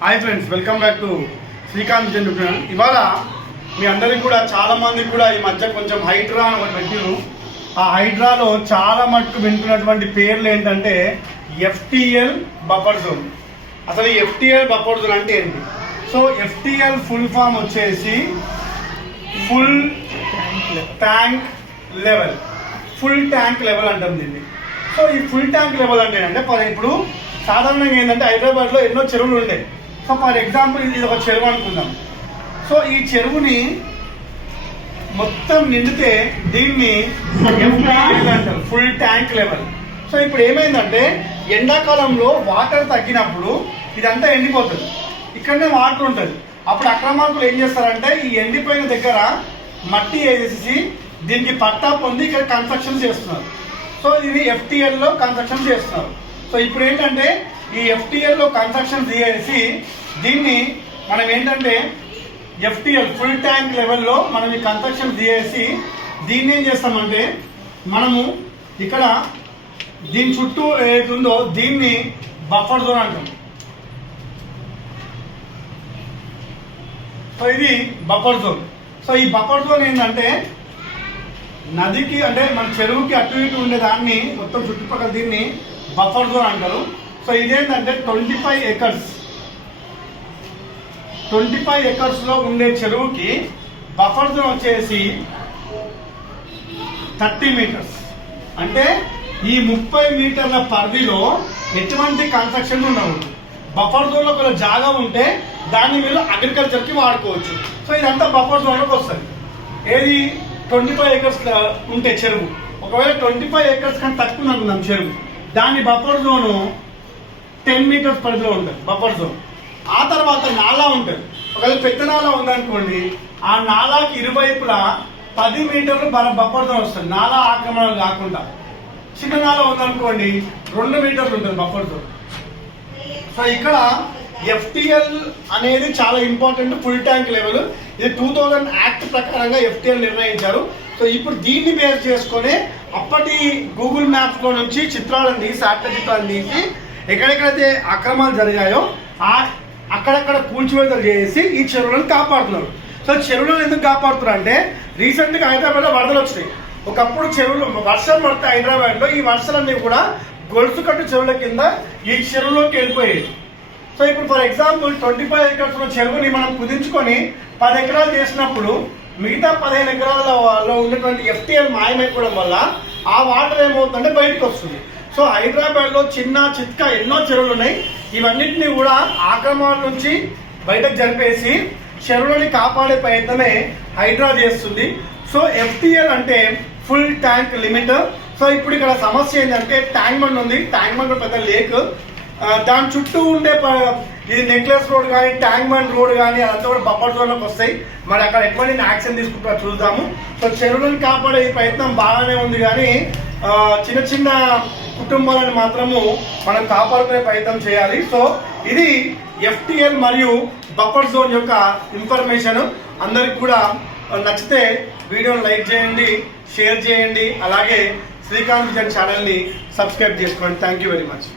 Hi friends, welcome back to Srikanth జెండుకున్నాను. ఇవాళ మీ అందరికి కూడా చాలా మందికి కూడా ఈ మధ్య కొంచెం హైడ్రా అని ఒకటి పెట్టిరు. ఆ హైడ్రాలో చాలా మట్టుకు వింటున్నటువంటి పేర్లు ఏంటంటే FTL బఫర్ జోన్. అసలు ఈ FTL బఫర్ జోన్ అంటే ఏంటి? సో FTL ఫుల్ ఫామ్ వచ్చేసి full tank level. Full tank level అంటాం దీన్ని. సో ఈ ఫుల్ ట్యాంక్ లెవెల్ అంటే ఇప్పుడు సాధారణంగా ఏంటంటే హైదరాబాద్లో ఎన్నో చెరువులు ఉండే. సో ఫర్ ఎగ్జాంపుల్ ఇది ఒక చెరువు అనుకుందాం. సో ఈ చెరువుని మొత్తం నిండితే దీన్ని FTL అంటారు, ఫుల్ ట్యాంక్ లెవెల్. సో ఇప్పుడు ఏమైందంటే ఎండాకాలంలో వాటర్ తగ్గినప్పుడు ఇదంతా ఎండిపోతుంది, ఇక్కడనే వాటర్ ఉంటుంది. అప్పుడు అక్రమార్కులు ఏం చేస్తారంటే ఈ ఎండిపోయిన దగ్గర మట్టి వేసేసి దీనికి పట్టా పొంది ఇక్కడ కన్స్ట్రక్షన్ చేస్తున్నారు. సో ఇది FTLలో కన్స్ట్రక్షన్ చేస్తున్నారు. సో ఇప్పుడు ఏంటంటే ఈ FTLలో కన్స్ట్రక్షన్ చేసి దీన్ని మనం ఏంటంటే FTL ఫుల్ ట్యాంక్ లెవెల్లో మనం ఈ కన్స్ట్రక్షన్ చేసి దీన్ని ఏం చేస్తామంటే మనము ఇక్కడ దీని చుట్టూ ఏదైతే ఉందో దీన్ని బఫర్ జోన్ అంటాం. సో ఇది బఫర్ జోన్. సో ఈ బఫర్ జోన్ ఏంటంటే నదికి అంటే మన చెరువుకి అటు ఇటు ఉండే దాన్ని మొత్తం చుట్టుపక్కల దీన్ని బఫర్ జోన్ అంటారు. సో ఇదేంటంటే 25 ఎకర్స్ లో ఉండే చెరువుకి బఫర్ జోన్ వచ్చేసి 30 మీటర్స్. అంటే ఈ 30 మీటర్ల పరిధిలో ఎటువంటి కన్స్ట్రక్షన్ ఉండవు. బఫర్ జోన్ లో ఒక జాగా ఉంటే దాన్ని మీరు అగ్రికల్చర్ కి వాడుకోవచ్చు. సో ఇదంతా బఫర్ జోన్ లోకి వస్తుంది. ఏది 25 ఎకర్స్ ఉంటే చెరువు, ఒకవేళ 25 ఎకర్స్ కానీ తక్కువ అనుకుందాం చెరువు, దాని బఫర్ జోను 10 మీటర్స్ పరిధిలో ఉంటుంది బఫర్ జోన్. ఆ తర్వాత నాలా ఉంటుంది. ఒకవేళ పెద్ద నాలా ఉందనుకోండి, ఆ నాలాకి ఇరువైపులా 10 మీటర్లు బఫర్ జోన్ వస్తుంది, నాలా ఆక్రమణలు కాకుండా. చిన్న నాలా ఉందనుకోండి 2 మీటర్లు ఉంటుంది బఫర్ జోన్. సో ఇక్కడ FTL అనేది చాలా ఇంపార్టెంట్, ఫుల్ ట్యాంక్ లెవెల్. ఇది 2000 యాక్ట్ ప్రకారంగా FTL నిర్ణయించారు. సో ఇప్పుడు దీన్ని బేస్ చేసుకొని అప్పటి గూగుల్ మ్యాప్స్ లో నుంచి చిత్రాలను తీసి, శాటిలైట్ చిత్రాలను తీసి ఎక్కడెక్కడైతే అక్రమాలు జరిగాయో అక్కడక్కడ కూల్చివేతలు చేసి ఈ చెరువులను కాపాడుతున్నారు. సో చెరువులను ఎందుకు కాపాడుతున్నారు అంటే రీసెంట్ గా హైదరాబాద్ లో వరదలు వచ్చినాయి. ఒకప్పుడు చెరువులు వర్షం పడితే హైదరాబాద్ లో ఈ వర్షాలన్నీ కూడా గొలుసు కట్టు చెరువుల కింద ఈ చెరువులోకి వెళ్ళిపోయాయి. సో ఇప్పుడు ఫర్ ఎగ్జాంపుల్ 25 ఎకర్స్ ఉన్న చెరువుని మనం కుదించుకొని 10 ఎకరాలు చేసినప్పుడు మిగతా 15 ఎకరాలలో ఉన్నటువంటి FTL మాయమైపోవడం వల్ల ఆ వాటర్ ఏమవుతుందంటే బయటకు వస్తుంది. సో హైదరాబాద్ లో చిన్న చిత్క ఎన్నో చెరువులు ఉన్నాయి. ఇవన్నింటినీ కూడా ఆక్రమణ నుంచి బయటకు జరిపేసి చెరువులని కాపాడే ప్రయత్నమే హైడ్రా చేస్తుంది. సో FTL అంటే ఫుల్ ట్యాంక్ లిమిట్. సో ఇప్పుడు ఇక్కడ సమస్య ఏంటంటే ట్యాంక్ బండ్ ఉంది, ట్యాంక్ బండ్ పెద్ద లేక్, దాని చుట్టూ ఉండే ఇది నెక్లెస్ రోడ్ కానీ ట్యాంక్ బండ్ రోడ్ కానీ అదంతా కూడా బఫర్ జోన్లోకి వస్తాయి. మరి అక్కడ ఎటువంటి యాక్షన్ తీసుకుంటారో చూద్దాము. సో చెరువులను కాపాడే ప్రయత్నం బాగానే ఉంది, కానీ చిన్న చిన్న కుటుంబాలను మాత్రము మనం కాపాడుకునే ప్రయత్నం చేయాలి. సో ఇది FTL మరియు బఫర్ జోన్ యొక్క ఇన్ఫర్మేషన్. అందరికి కూడా నచ్చితే వీడియోని లైక్ చేయండి, షేర్ చేయండి, అలాగే శ్రీకాంత్ విజన్ ఛానల్ని సబ్స్క్రైబ్ చేసుకోండి. Thank you very much.